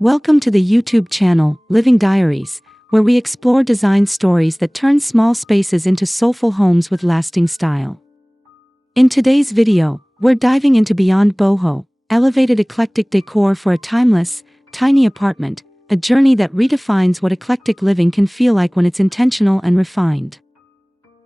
Welcome to the YouTube channel, Living Diaries, where we explore design stories that turn small spaces into soulful homes with lasting style. In today's video, we're diving into Beyond Boho, elevated eclectic decor for a timeless, tiny apartment, a journey that redefines what eclectic living can feel like when it's intentional and refined.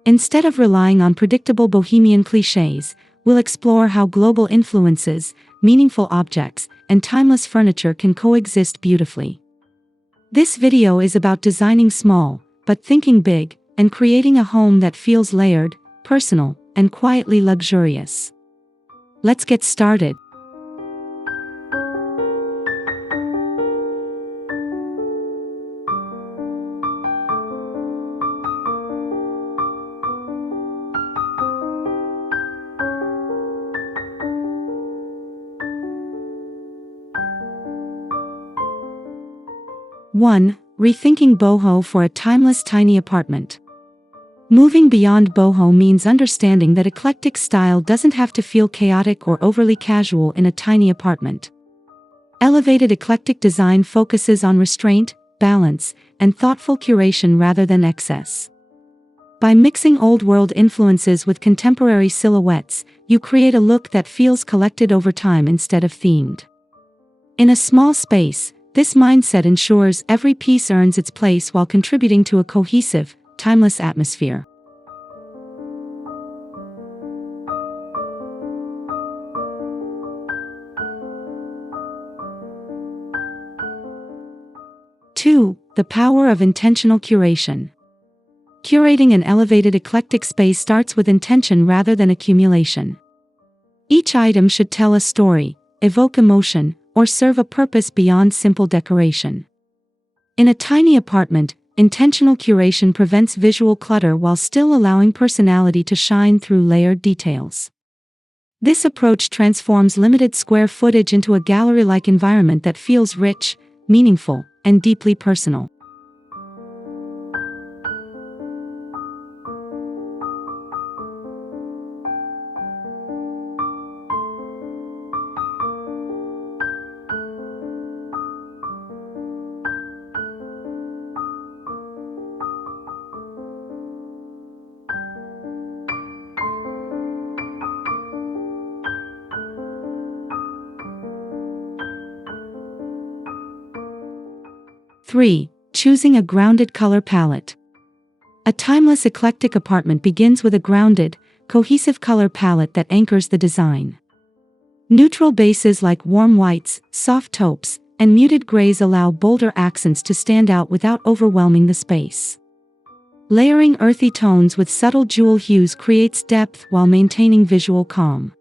Instead of relying on predictable bohemian clichés, we'll explore how global influences, meaningful objects, and timeless furniture can coexist beautifully. This video is about designing small, but thinking big, and creating a home that feels layered, personal, and quietly luxurious. Let's get started. One, Rethinking Boho for a timeless tiny apartment. Moving beyond boho means understanding that eclectic style doesn't have to feel chaotic or overly casual in a tiny apartment. Elevated eclectic design focuses on restraint, balance, and thoughtful curation rather than excess. By mixing old-world influences with contemporary silhouettes, you create a look that feels collected over time instead of themed. In a small space, this mindset ensures every piece earns its place while contributing to a cohesive, timeless atmosphere. Two, the power of intentional curation. Curating an elevated eclectic space starts with intention rather than accumulation. Each item should tell a story, evoke emotion, or serve a purpose beyond simple decoration. In a tiny apartment, intentional curation prevents visual clutter while still allowing personality to shine through layered details. This approach transforms limited square footage into a gallery-like environment that feels rich, meaningful, and deeply personal. Three, choosing a grounded color palette. A timeless eclectic apartment begins with a grounded, cohesive color palette that anchors the design. Neutral bases like warm whites, soft taupes, and muted grays allow bolder accents to stand out without overwhelming the space. Layering earthy tones with subtle jewel hues creates depth while maintaining visual calm.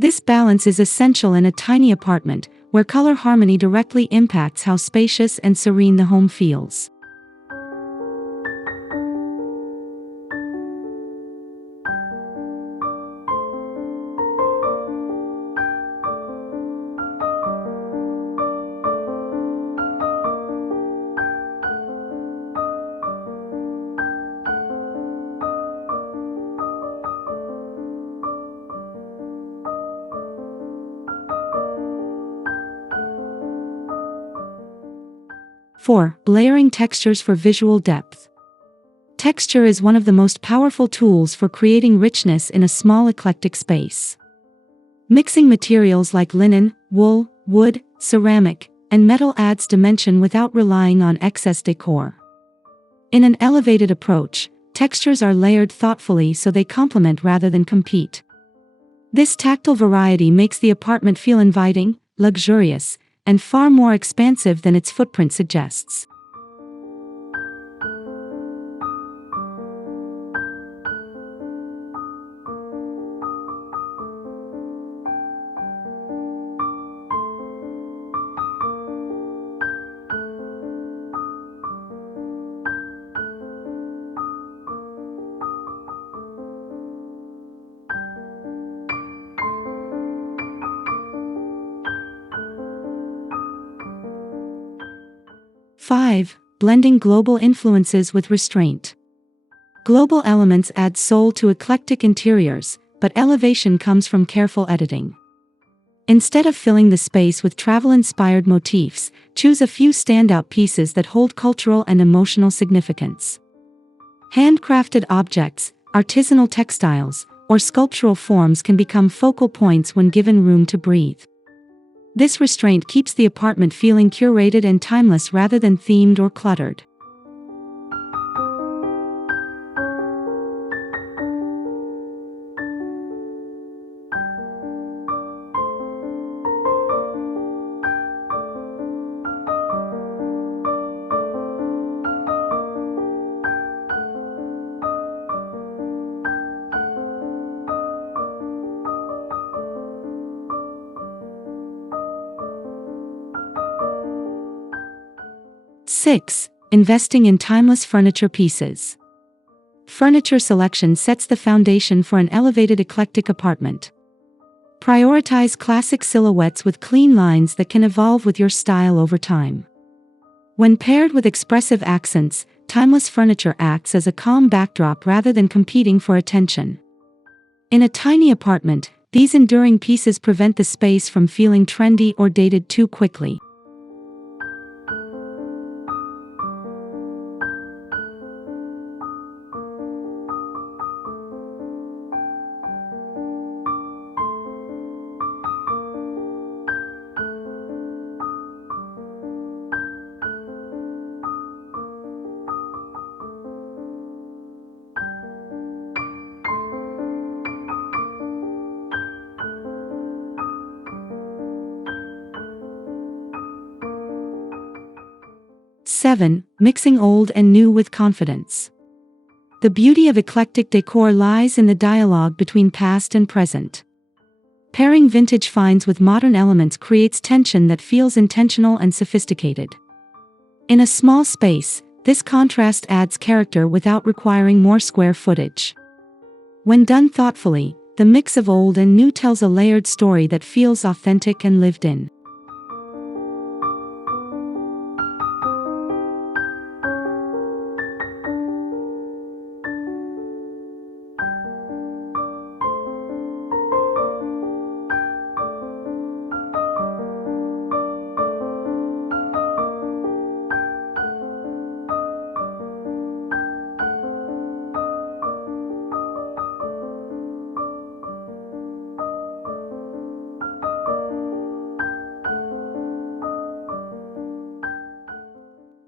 This balance is essential in a tiny apartment, where color harmony directly impacts how spacious and serene the home feels. Four, layering textures for visual depth. Texture is one of the most powerful tools for creating richness in a small eclectic space. Mixing materials like linen, wool, wood, ceramic, and metal adds dimension without relying on excess decor. In an elevated approach, textures are layered thoughtfully so they complement rather than compete. This tactile variety makes the apartment feel inviting, luxurious, and far more expansive than its footprint suggests. Five, blending global influences with restraint. Global elements add soul to eclectic interiors, but elevation comes from careful editing. Instead of filling the space with travel-inspired motifs, choose a few standout pieces that hold cultural and emotional significance. Handcrafted objects, artisanal textiles, or sculptural forms can become focal points when given room to breathe. This restraint keeps the apartment feeling curated and timeless rather than themed or cluttered. Six, investing in timeless furniture pieces. Furniture selection sets the foundation for an elevated eclectic apartment. Prioritize classic silhouettes with clean lines that can evolve with your style over time. When paired with expressive accents, timeless furniture acts as a calm backdrop rather than competing for attention. In a tiny apartment, these enduring pieces prevent the space from feeling trendy or dated too quickly. Seven, mixing old and new with confidence. The beauty of eclectic decor lies in the dialogue between past and present. Pairing vintage finds with modern elements creates tension that feels intentional and sophisticated. In a small space, this contrast adds character without requiring more square footage. When done thoughtfully, the mix of old and new tells a layered story that feels authentic and lived in.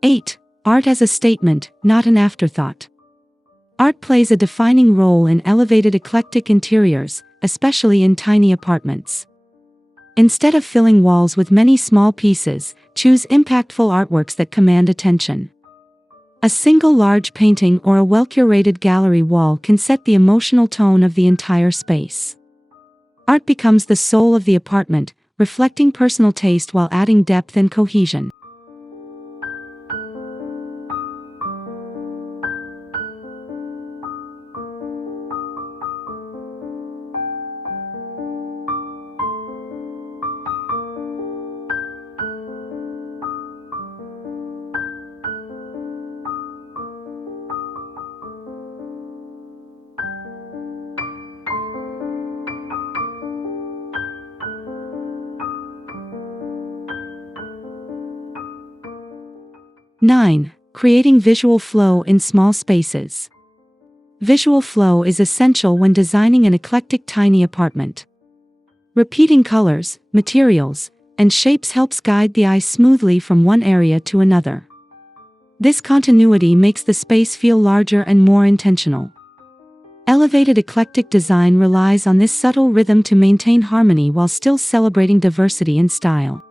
Eight, art as a statement, not an afterthought. Art plays a defining role in elevated eclectic interiors, especially in tiny apartments. Instead of filling walls with many small pieces, choose impactful artworks that command attention. A single large painting or a well-curated gallery wall can set the emotional tone of the entire space. Art becomes the soul of the apartment, reflecting personal taste while adding depth and cohesion. Nine, creating visual flow in small spaces. Visual flow is essential when designing an eclectic tiny apartment. Repeating colors, materials, and shapes helps guide the eye smoothly from one area to another. This continuity makes the space feel larger and more intentional. Elevated eclectic design relies on this subtle rhythm to maintain harmony while still celebrating diversity in style.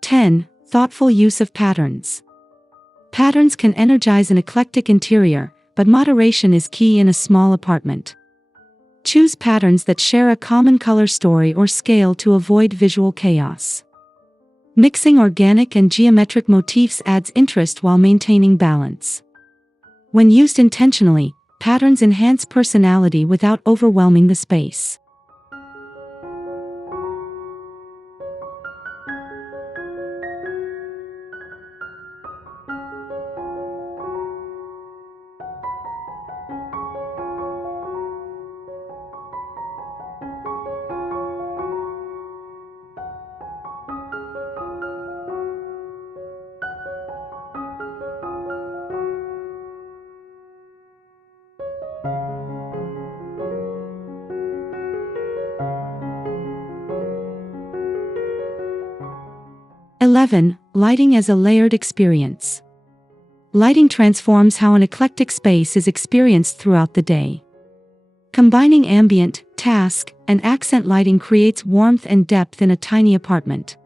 Ten, thoughtful use of patterns. Patterns can energize an eclectic interior, but moderation is key in a small apartment. Choose patterns that share a common color story or scale to avoid visual chaos. Mixing organic and geometric motifs adds interest while maintaining balance. When used intentionally, patterns enhance personality without overwhelming the space. Lighting as a layered experience. Lighting transforms how an eclectic space is experienced throughout the day. Combining ambient, task, and accent lighting creates warmth and depth in a tiny apartment.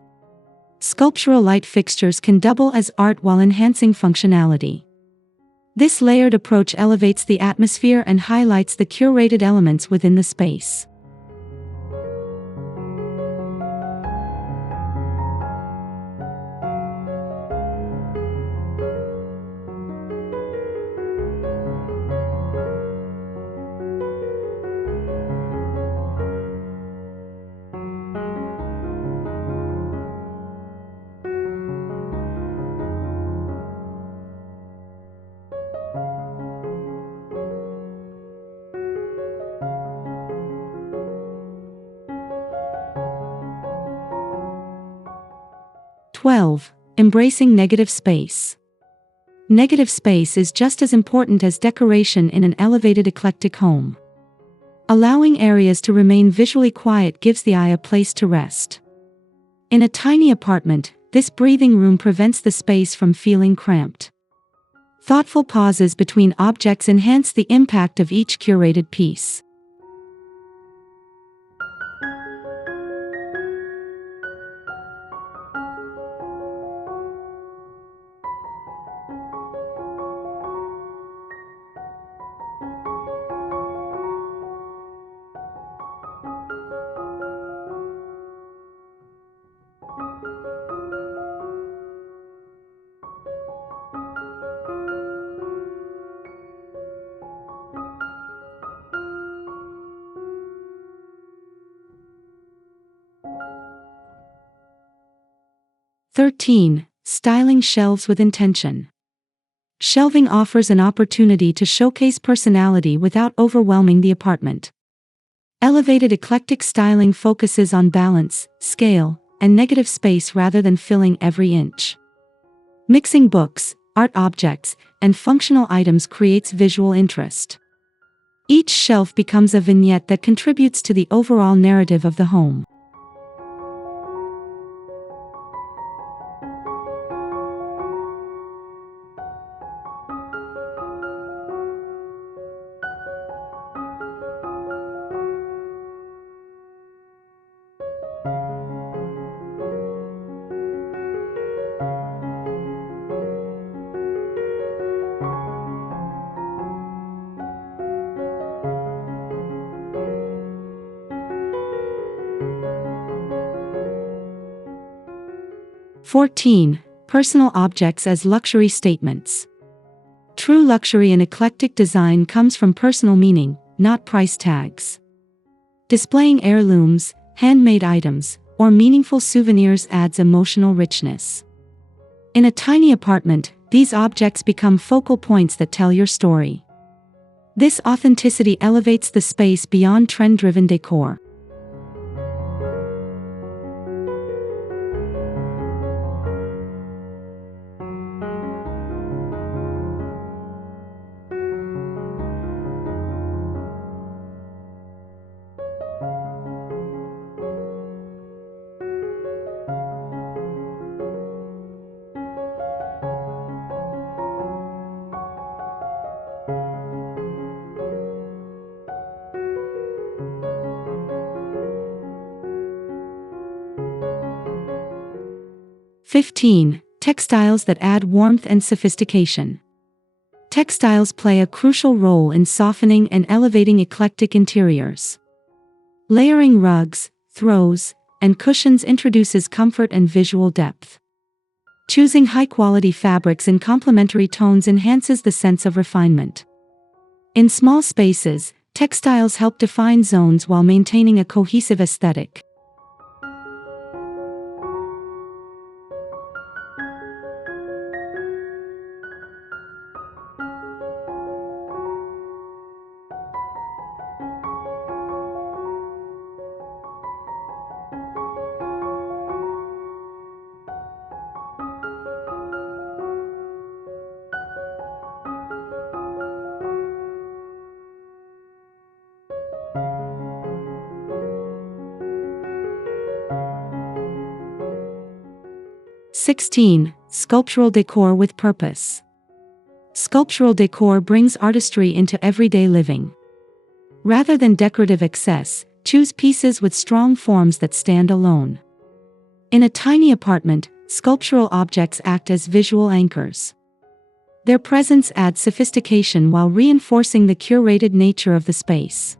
Sculptural light fixtures can double as art while enhancing functionality. This layered approach elevates the atmosphere and highlights the curated elements within the space. Embracing negative space. Negative space is just as important as decoration in an elevated eclectic home. Allowing areas to remain visually quiet gives the eye a place to rest. In a tiny apartment, this breathing room prevents the space from feeling cramped. Thoughtful pauses between objects enhance the impact of each curated piece. Styling shelves with intention. Shelving offers an opportunity to showcase personality without overwhelming the apartment. Elevated eclectic styling focuses on balance, scale, and negative space rather than filling every inch. Mixing books, art objects, and functional items creates visual interest. Each shelf becomes a vignette that contributes to the overall narrative of the home. Personal objects as luxury statements. True luxury in eclectic design comes from personal meaning, not price tags. Displaying heirlooms, handmade items, or meaningful souvenirs adds emotional richness. In a tiny apartment, these objects become focal points that tell your story. This authenticity elevates the space beyond trend-driven decor. Textiles that add warmth and sophistication. Textiles play a crucial role in softening and elevating eclectic interiors. Layering rugs, throws, and cushions introduces comfort and visual depth. Choosing high-quality fabrics in complementary tones enhances the sense of refinement. In small spaces, textiles help define zones while maintaining a cohesive aesthetic. Sculptural decor with purpose. Sculptural decor brings artistry into everyday living. Rather than decorative excess, choose pieces with strong forms that stand alone. In a tiny apartment, sculptural objects act as visual anchors. Their presence adds sophistication while reinforcing the curated nature of the space.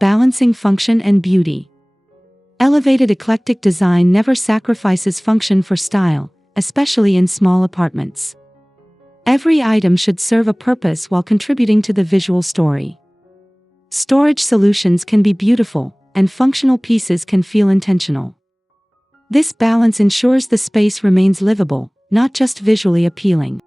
Balancing function and beauty. Elevated eclectic design never sacrifices function for style, especially in small apartments. Every item should serve a purpose while contributing to the visual story. Storage solutions can be beautiful, and functional pieces can feel intentional. This balance ensures the space remains livable, not just visually appealing.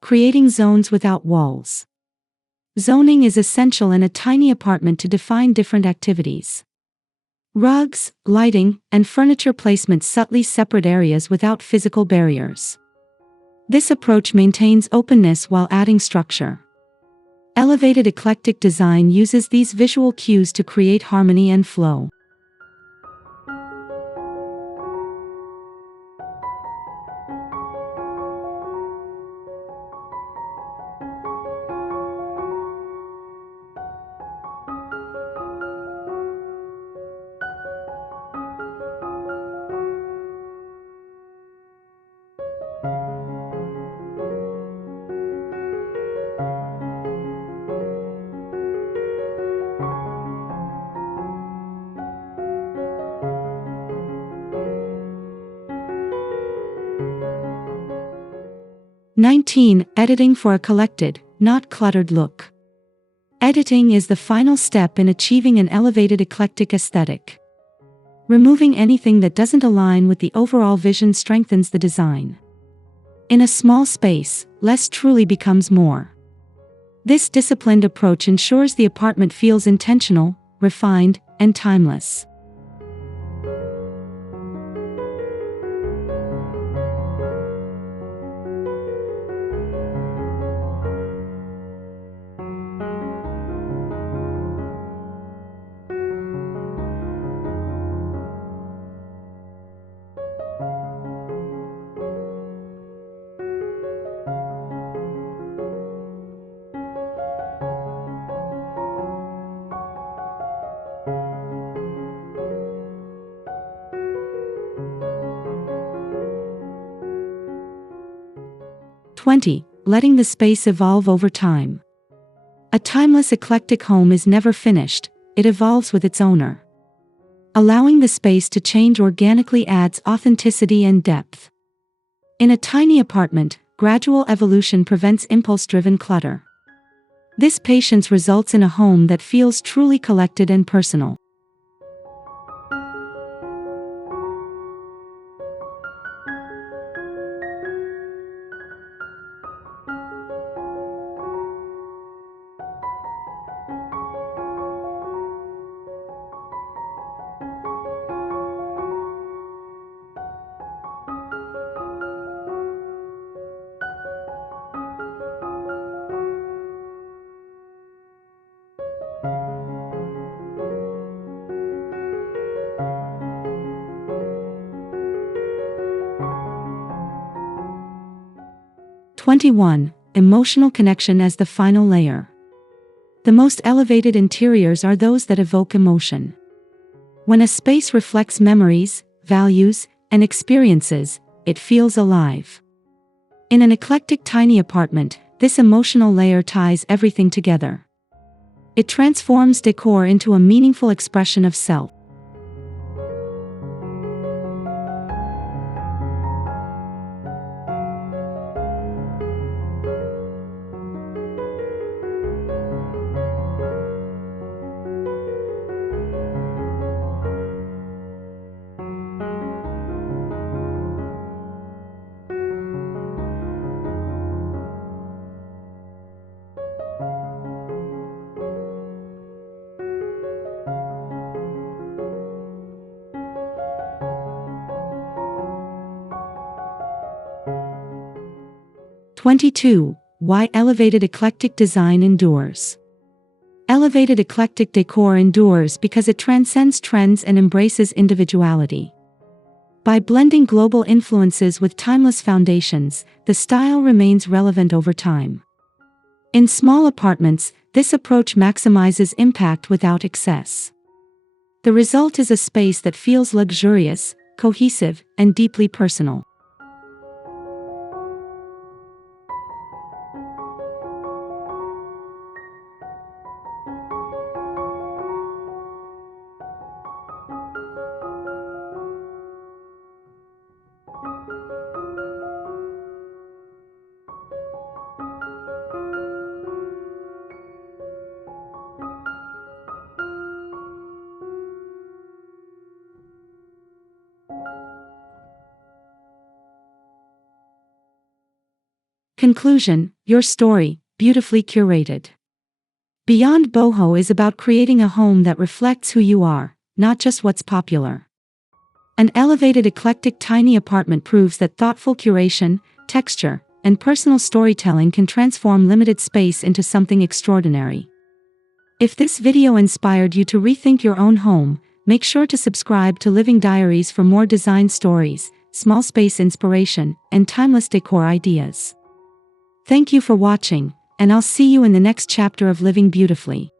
Creating zones without walls. Zoning is essential in a tiny apartment to define different activities. Rugs, lighting, and furniture placement subtly separate areas without physical barriers. This approach maintains openness while adding structure. Elevated eclectic design uses these visual cues to create harmony and flow. Editing for a collected, not cluttered look. Editing is the final step in achieving an elevated eclectic aesthetic. Removing anything that doesn't align with the overall vision strengthens the design. In a small space, less truly becomes more. This disciplined approach ensures the apartment feels intentional, refined, and timeless. Letting the space evolve over time. A timeless eclectic home is never finished, it evolves with its owner. Allowing the space to change organically adds authenticity and depth. In a tiny apartment, gradual evolution prevents impulse-driven clutter. This patience results in a home that feels truly collected and personal. (21) Emotional connection as the final layer. The most elevated interiors are those that evoke emotion. When a space reflects memories, values, and experiences, it feels alive. In an eclectic tiny apartment, this emotional layer ties everything together. It transforms decor into a meaningful expression of self. (22) Why elevated eclectic design endures. Elevated eclectic decor endures because it transcends trends and embraces individuality. By blending global influences with timeless foundations, the style remains relevant over time. In small apartments, this approach maximizes impact without excess. The result is a space that feels luxurious, cohesive, and deeply personal. Conclusion: your story, beautifully curated. Beyond Boho is about creating a home that reflects who you are, not just what's popular. An elevated eclectic tiny apartment proves that thoughtful curation, texture, and personal storytelling can transform limited space into something extraordinary. If this video inspired you to rethink your own home, make sure to subscribe to Living Diaries for more design stories, small space inspiration, and timeless decor ideas. Thank you for watching, and I'll see you in the next chapter of Living Beautifully.